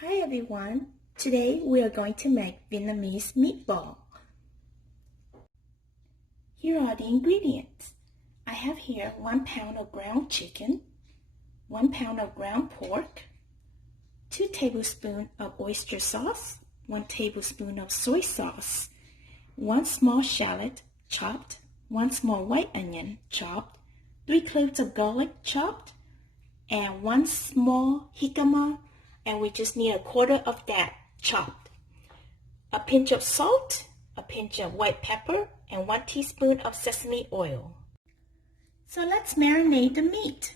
Hi everyone, today we are going to make Vietnamese meatball. Here are the ingredients. I have here 1 pound of ground chicken, 1 pound of ground pork, 2 tablespoons of oyster sauce, 1 tablespoon of soy sauce, 1 small shallot chopped, 1 small white onion chopped, 3 cloves of garlic chopped, and 1 small jicama, and we just need 1/4 of that chopped. A pinch of salt, a pinch of white pepper, and 1 teaspoon of sesame oil. So let's marinate the meat.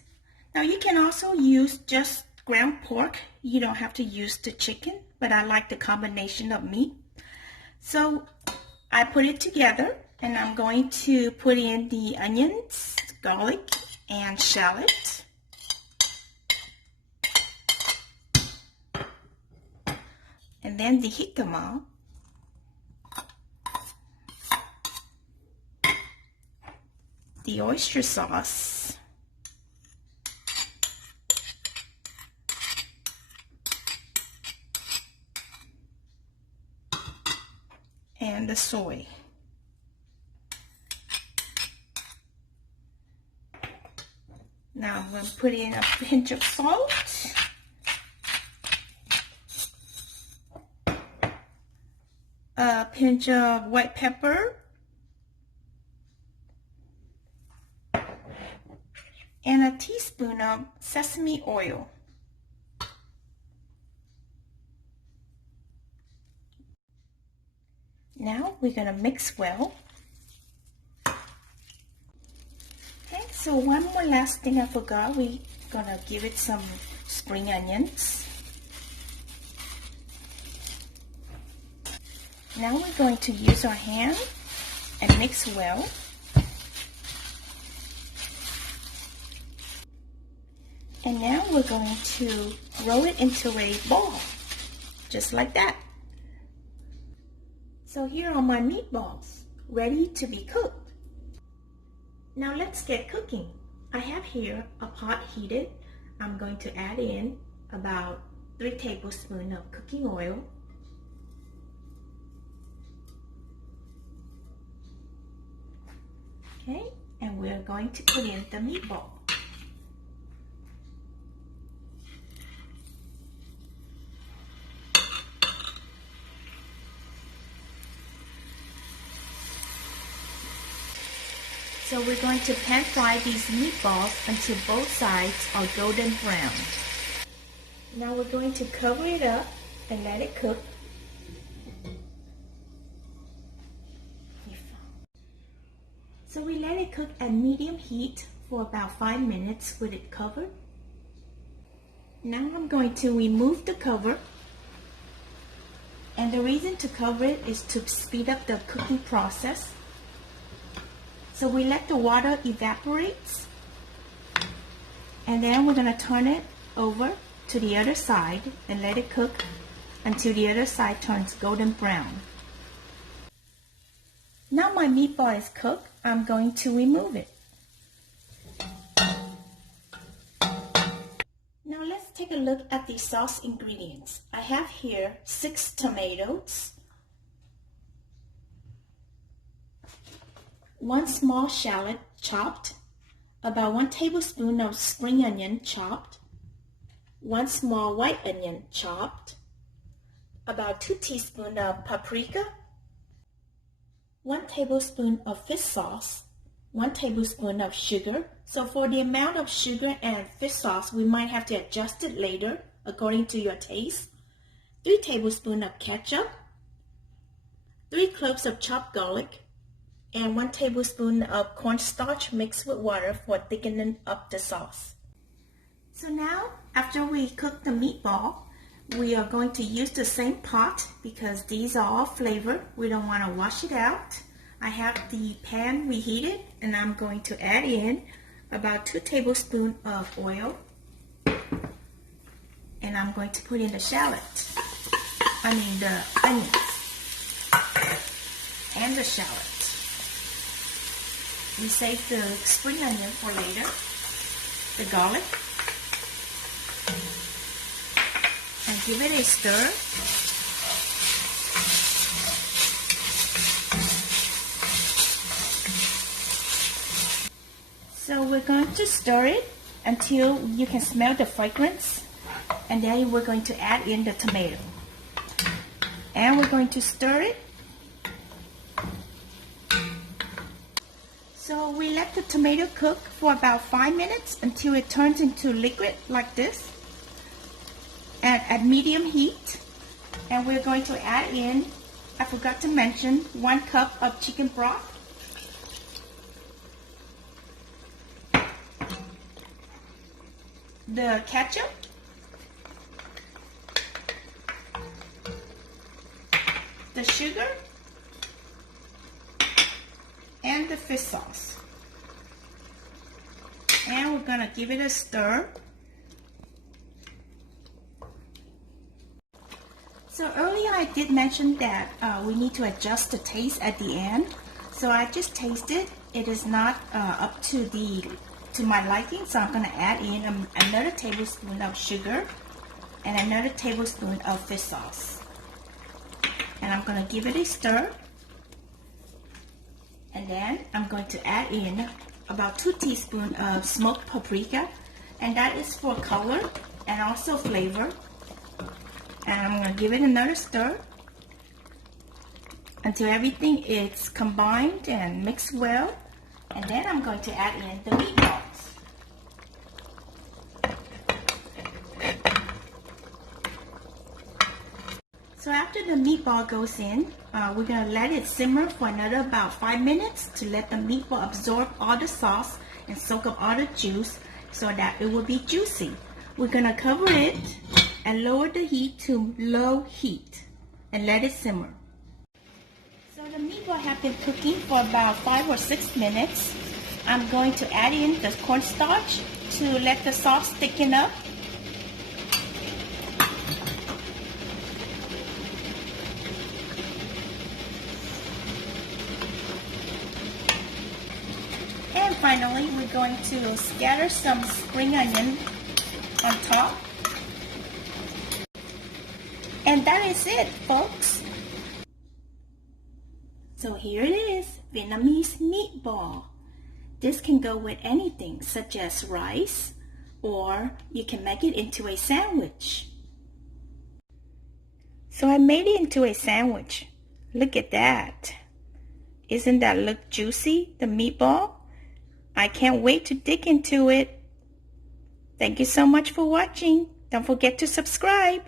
Now you can also use just ground pork. You don't have to use the chicken, but I like the combination of meat. So I put it together and I'm going to put in the onions, garlic, and shallot. And then the jicama, the oyster sauce, and the soy. Now I'm going to put in a pinch of salt, a pinch of white pepper, and a teaspoon of sesame oil. Now we're going to mix well. Okay, so one more last thing I forgot. We're going to give it some spring onions. Now we're going to use our hand and mix well. And now we're going to roll it into a ball, just like that. So here are my meatballs, ready to be cooked. Now let's get cooking. I have here a pot heated. I'm going to add in about 3 tablespoons of cooking oil. Okay, and we're going to put in the meatball. So we're going to pan fry these meatballs until both sides are golden brown. Now we're going to cover it up and let it cook. So we let it cook at medium heat for about 5 minutes with it covered. Now I'm going to remove the cover. And the reason to cover it is to speed up the cooking process. So we let the water evaporate, and then we're going to turn it over to the other side and let it cook until the other side turns golden brown. Now my meatball is cooked, I'm going to remove it. Now let's take a look at the sauce ingredients. I have here 6 tomatoes, 1 small shallot chopped, about 1 tablespoon of spring onion chopped, 1 small white onion chopped, about 2 teaspoons of paprika, 1 tablespoon of fish sauce, 1 tablespoon of sugar. So for the amount of sugar and fish sauce, we might have to adjust it later according to your taste. 3 tablespoons of ketchup, 3 cloves of chopped garlic, and 1 tablespoon of cornstarch mixed with water for thickening up the sauce. So now, after we cook the meatball, we are going to use the same pot because these are all flavored. We don't want to wash it out. I have the pan reheated and I'm going to add in about 2 tablespoons of oil. And I'm going to put in the the onions and the shallot. We save the spring onion for later, the garlic, and give it a stir. So we're going to stir it until you can smell the fragrance, and then we're going to add in the tomato. And we're going to stir it. So we let the tomato cook for about 5 minutes until it turns into liquid like this, and at medium heat. And we're going to add in, I forgot to mention, 1 cup of chicken broth. The ketchup, the sugar, and the fish sauce. And we're gonna give it a stir. So earlier I did mention that we need to adjust the taste at the end. So I just tasted. It is not up to my liking, so I'm gonna add in another tablespoon of sugar and another tablespoon of fish sauce. And I'm gonna give it a stir. And then I'm going to add in about 2 teaspoons of smoked paprika, and that is for color and also flavor. And I'm going to give it another stir until everything is combined and mixed well. And then I'm going to add in the meatballs. So after the meatball goes in, we're going to let it simmer for another about 5 minutes to let the meatball absorb all the sauce and soak up all the juice so that it will be juicy. We're going to cover it and lower the heat to low heat and let it simmer. So the meatball have been cooking for about 5 or 6 minutes. I'm going to add in the cornstarch to let the sauce thicken up. And finally, we're going to scatter some spring onion on top. And that is it, folks. So here it is, Vietnamese meatball. This can go with anything such as rice, or you can make it into a sandwich. So I made it into a sandwich. Look at that. Isn't that look juicy, the meatball? I can't wait to dig into it. Thank you so much for watching. Don't forget to subscribe.